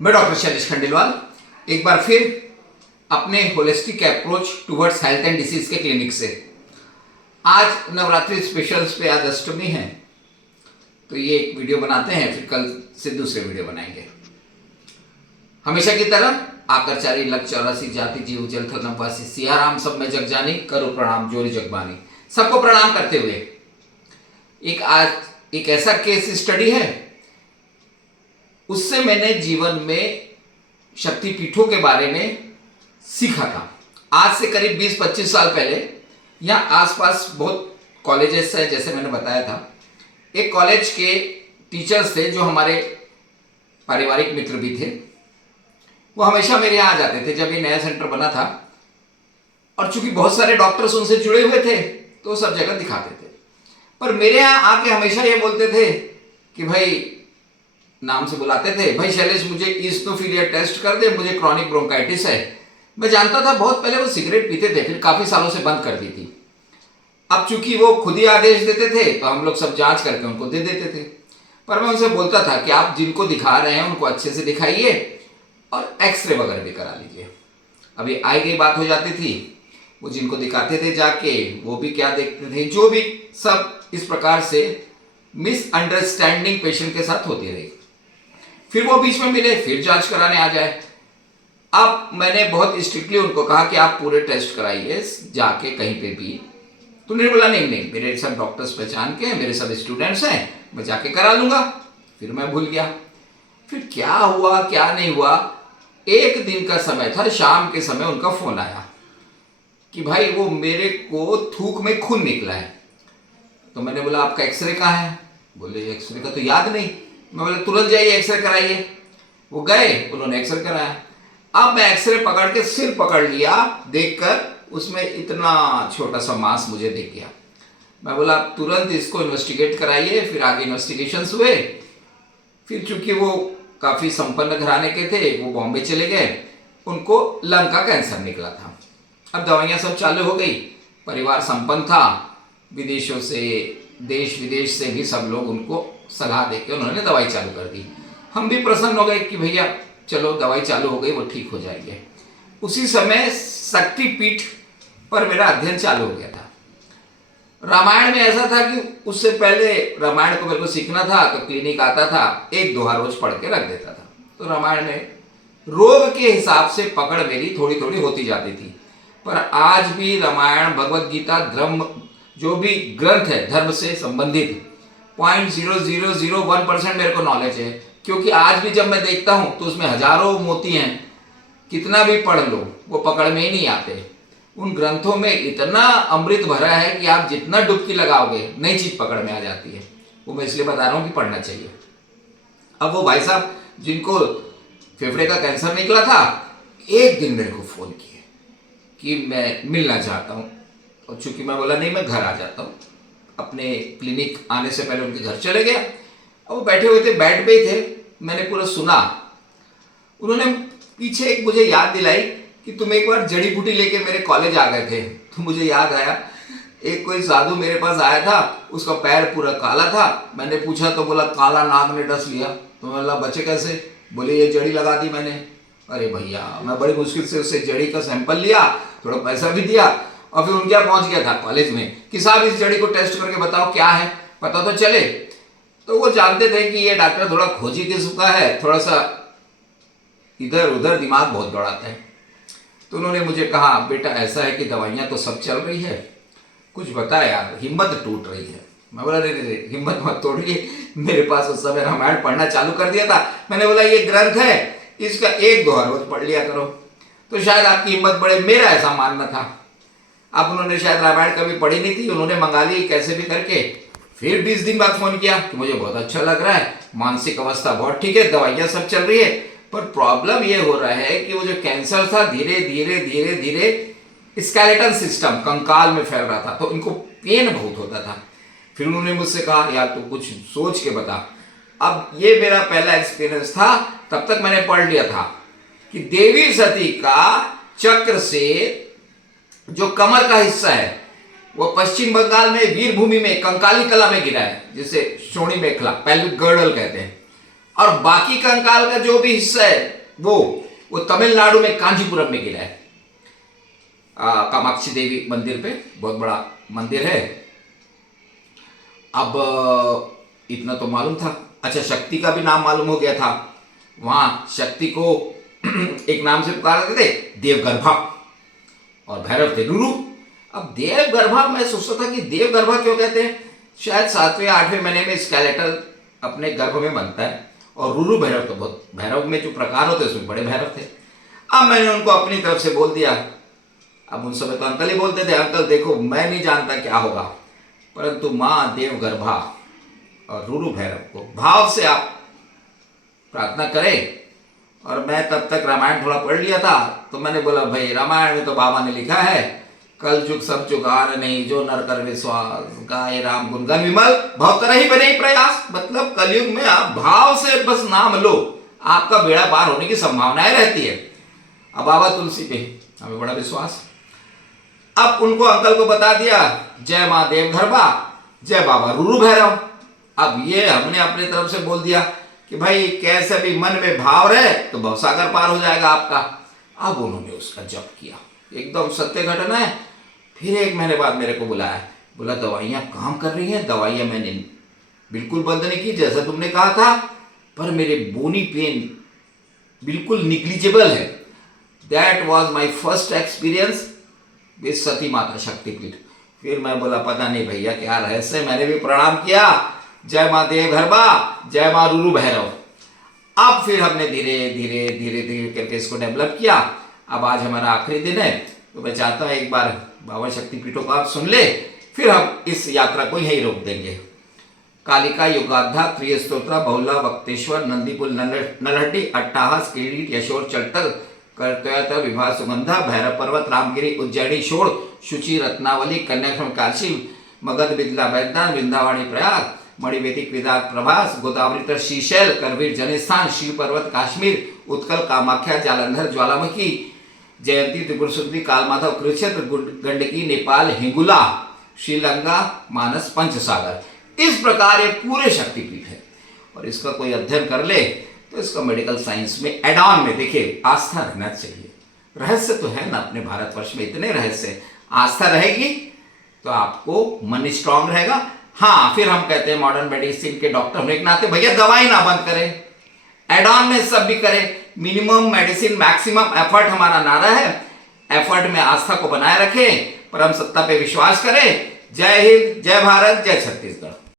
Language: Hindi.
मैं डॉक्टर शैलेश खंडेलवाल एक बार फिर अपने holistic approach towards health and disease के क्लिनिक से। आज नवरात्रि स्पेशल्स पे आज अष्टमी है, तो ये एक वीडियो बनाते हैं, फिर कल से दूसरे वीडियो बनाएंगे। हमेशा की तरह आकर चारी लग 84 जाति जीव जल थल नवासी सियाराम सब में जग जानी करो प्रणाम जोरी जगबानी। सबको प्रणाम करते हुए आज एक ऐसा केस स्टडी है, उससे मैंने जीवन में शक्तिपीठों के बारे में सीखा था। आज से करीब 20-25 साल पहले यहाँ आसपास बहुत कॉलेजेस हैं, जैसे मैंने बताया था। एक कॉलेज के टीचर्स थे जो हमारे पारिवारिक मित्र भी थे। वो हमेशा मेरे यहाँ आ जाते थे जब ये नया सेंटर बना था, और चूंकि बहुत सारे डॉक्टर्स उनसे जुड़े हुए थे तो सब जगह दिखाते थे। पर मेरे यहाँ आके हमेशा ये बोलते थे कि भाई, नाम से बुलाते थे, भाई शैलेश मुझे ईस्नोफिलिया टेस्ट कर दे, मुझे क्रॉनिक ब्रोंकाइटिस है। मैं जानता था बहुत पहले वो सिगरेट पीते थे, फिर काफी सालों से बंद कर दी थी। अब चूंकि वो खुद ही आदेश देते थे तो हम लोग सब जांच करके उनको दे देते थे। पर मैं उनसे बोलता था कि आप जिनको दिखा रहे हैं उनको अच्छे से दिखाइए और एक्सरे वगैरह भी करा लीजिए। अभी आई गई बात हो जाती थी, वो जिनको दिखाते थे जाके वो भी क्या देखते थे, जो भी सब इस प्रकार से मिसअंडरस्टैंडिंग पेशेंट के साथ होती रही। फिर वो बीच में मिले, फिर जांच कराने आ जाए। अब मैंने बहुत स्ट्रिक्टली उनको कहा कि आप पूरे टेस्ट कराइए जाके कहीं पे भी। तो उन्होंने बोला नहीं नहीं, मेरे सब डॉक्टर्स पहचान के हैं, मेरे सब स्टूडेंट्स हैं, मैं जाके करा लूंगा। फिर मैं भूल गया। फिर क्या हुआ क्या नहीं हुआ, एक दिन का समय था, शाम के समय उनका फोन आया कि भाई वो मेरे को थूक में खून निकला है। तो मैंने बोला आपका एक्सरे कहाँ है? बोले एक्सरे का तो याद नहीं। मैं बोला तुरंत जाइए एक्सरे कराइए। वो गए, उन्होंने एक्सरे कराया। अब मैं एक्सरे पकड़ के सिर पकड़ लिया, देखकर उसमें इतना छोटा सा मांस मुझे दिख गया। मैं बोला तुरंत इसको इन्वेस्टिगेट कराइए। फिर आगे इन्वेस्टिगेशंस हुए। फिर चूंकि वो काफी संपन्न घराने के थे, वो बॉम्बे चले गए, उनको लंग का कैंसर निकला था। अब दवाइयां सब चालू हो गई, परिवार संपन्न था, विदेशों से देश विदेश से भी सब लोग उनको सलाह देके उन्होंने दवाई चालू कर दी। हम भी प्रसन्न हो गए कि भैया चलो दवाई चालू हो गई, वो ठीक हो जाएंगे। उसी समय शक्तिपीठ पर मेरा अध्ययन चालू हो गया था। रामायण में ऐसा था कि उससे पहले रामायण को मेरे को सीखना था, तो क्लिनिक आता था, एक दोहा रोज पढ़ के रख देता था। तो रामायण में रोग के हिसाब से पकड़ मेरी थोड़ी थोड़ी होती जाती थी। पर आज भी रामायण, भगवत गीता, धर्म, जो भी ग्रंथ है धर्म से संबंधित 0.0001% मेरे को नॉलेज है। क्योंकि आज भी जब मैं देखता हूं तो उसमें हजारों मोती हैं, कितना भी पढ़ लो वो पकड़ में ही नहीं आते। उन ग्रंथों में इतना अमृत भरा है कि आप जितना डुबकी लगाओगे नई चीज पकड़ में आ जाती है। वो मैं इसलिए बता रहा हूं कि पढ़ना चाहिए। अब वो भाई साहब जिनको फेफड़े का कैंसर निकला था, एक दिन मेरे को फोन किए कि मैं मिलना चाहता हूँ। और चूंकि मैं बोला नहीं, मैं घर आ जाता हूँ, अपने क्लिनिक आने से पहले उनके घर चले गया। अब वो बैठे हुए थे, बेड पे थे, मैंने पूरा सुना। उन्होंने पीछे एक मुझे याद दिलाई कि तुम एक बार जड़ी बूटी लेके मेरे कॉलेज आ गए थे। तो मुझे याद आया, एक कोई साधु मेरे पास आया था, उसका पैर पूरा काला था। मैंने पूछा तो बोला काला नाग ने डस लिया। तो मैं बोला बचे कैसे? बोले ये जड़ी लगा दी मैंने। अरे भैया, मैं बड़ी मुश्किल से उससे जड़ी का सैंपल लिया, थोड़ा पैसा भी दिया, और फिर उनके यहाँ पहुंच गया था कॉलेज में कि साहब इस जड़ी को टेस्ट करके बताओ क्या है, पता तो चले। तो वो जानते थे कि ये डॉक्टर थोड़ा खोजी किस्म का है, थोड़ा सा इधर उधर दिमाग बहुत दौड़ाता है। तो उन्होंने मुझे कहा बेटा ऐसा है कि दवाइयाँ तो सब चल रही है, कुछ बता यार, हिम्मत टूट रही है। मैं बोला नहीं, हिम्मत मत तोड़िए, मेरे पास उस समय रामायण पढ़ना चालू कर दिया था। मैंने बोला ये ग्रंथ है, इसका एक दोहा रोज पढ़ लिया करो, तो शायद आपकी हिम्मत बढ़े, मेरा ऐसा मानना था। अब उन्होंने शायद रामायण कभी पढ़ी नहीं थी, उन्होंने मंगा ली कैसे भी करके। फिर 20 दिन बाद फोन किया कि मुझे बहुत अच्छा लग रहा है, मानसिक अवस्था बहुत ठीक है, दवाइयां सब चल रही है, पर प्रॉब्लम ये हो रहा है कि वो जो कैंसर था धीरे धीरे धीरे धीरे स्केलेटन सिस्टम, कंकाल में फैल रहा था, तो इनको पेन बहुत होता था। फिर उन्होंने मुझसे कहा यार तू कुछ सोच के बता। अब ये मेरा पहला एक्सपीरियंस था। तब तक मैंने पढ़ लिया था कि देवी सती का चक्र से जो कमर का हिस्सा है वो पश्चिम बंगाल में वीरभूमि में कंकाली कला में गिरा है, जिसे शोणी मेखला, पेल्विक गर्डल कहते हैं। और बाकी कंकाल का जो भी हिस्सा है वो तमिलनाडु में कांचीपुरम में गिरा है। कामाक्षी देवी मंदिर पे बहुत बड़ा मंदिर है। अब इतना तो मालूम था। अच्छा, शक्ति का भी नाम मालूम हो गया था। वहां शक्ति को एक नाम से पुकारते थे, देवगर्भा, और भैरव थे रुरु। अब देवगर्भा, मैं सोचता था कि देवगर्भा क्यों कहते हैं, शायद 7वें 8वें महीने में स्केलेटल अपने गर्भ में बनता है, और रुरु भैरव तो बहुत, भैरव में जो प्रकार होते हैं उसमें बड़े भैरव थे। अब मैंने उनको अपनी तरफ से बोल दिया। अब उन समय तो अंकल ही बोलते थे, अंकल देखो मैं नहीं जानता क्या होगा, परंतु माँ देवगर्भा और रुरु भैरव को भाव से आप प्रार्थना करें। और मैं तब तक रामायण थोड़ा पढ़ लिया था, तो मैंने बोला भाई रामायण में तो बाबा ने लिखा है, कल जुग सब जुग आर नहीं, जो नर कर विश्वास, गाये राम गुण गण विमल, भाव तरह ही बने ही प्रयास। मतलब कलयुग में आप भाव से बस नाम लो, आपका बेड़ा पार होने की संभावनाएं रहती है। अब बाबा तुलसी पे हमें बड़ा विश्वास। अब उनको अंकल को बता दिया, जय माँ देवगर्भा, जय बाबा रुरु भैरव। अब ये हमने अपनी तरफ से बोल दिया कि भाई कैसे भी मन में भाव रहे तो भवसागर पार हो जाएगा आपका। अब उन्होंने उसका जप किया, एकदम सत्य घटना है। फिर 1 महीने बाद मेरे को बुलाया, बोला दवाइयाँ काम कर रही हैं। दवाइयाँ मैंने बिल्कुल बंद नहीं की जैसा तुमने कहा था, पर मेरे बोनी पेन बिल्कुल निग्लिजिबल है। That was my first experience with Sati Mata Shaktipeeth. फिर मैं बोला पता नहीं भैया क्या रहस्य। मैंने भी प्रणाम किया, जय माँ देवगर्भा, जय माँ रुरु भैरव। अब फिर हमने धीरे धीरे धीरे धीरे करके इसको डेवलप किया। अब आज हमारा आखिरी दिन है, तो मैं चाहता हूँ एक बार बाबा शक्तिपीठों को आप सुन ले, फिर हम इस यात्रा को यहीं रोक देंगे। कालिका युगाधा त्रिय स्तोत्र बहुला वक्तेश्वर नंदीपुल नलहट्टी अट्टाहस किरीट यशोर चट्टल कर्तव्यत विभा सुगंधा भैरव पर्वत रामगिरी उज्जैनी शोड़ शुचि रत्नावली कन्याकुमारी काशी मगध बिदला वैद्यनाथ विंध्यावाणी प्रयाग मणिवेदिक विदात प्रभास गोदावरी तर शीशैल करवीर जनिस्थान शिव पर्वत काश्मीर उत्कल कामाख्या जालंधर ज्वालामुखी जयंती त्रिपुर सुंदरी कालमाधव कुरुक्षेत्र गंडकी नेपाल हिंगुला श्रीलंका मानस पंचसागर। इस प्रकार ये पूरे शक्तिपीठ है। और इसका कोई अध्ययन कर ले तो इसका मेडिकल साइंस में एड ऑन में देखिए आस्था रहना चाहिए। रहस्य तो है ना अपने भारतवर्ष में, इतने रहस्य, आस्था रहेगी तो आपको मन स्ट्रांग रहेगा। हाँ, फिर हम कहते हैं मॉडर्न मेडिसिन के डॉक्टर होने के नाते भैया दवाई ना बंद करें, एड ऑन में सब भी करें। मिनिमम मेडिसिन मैक्सिमम एफर्ट हमारा नारा है। एफर्ट में आस्था को बनाए रखें, परम सत्ता पे विश्वास करें। जय हिंद, जय भारत, जय छत्तीसगढ़।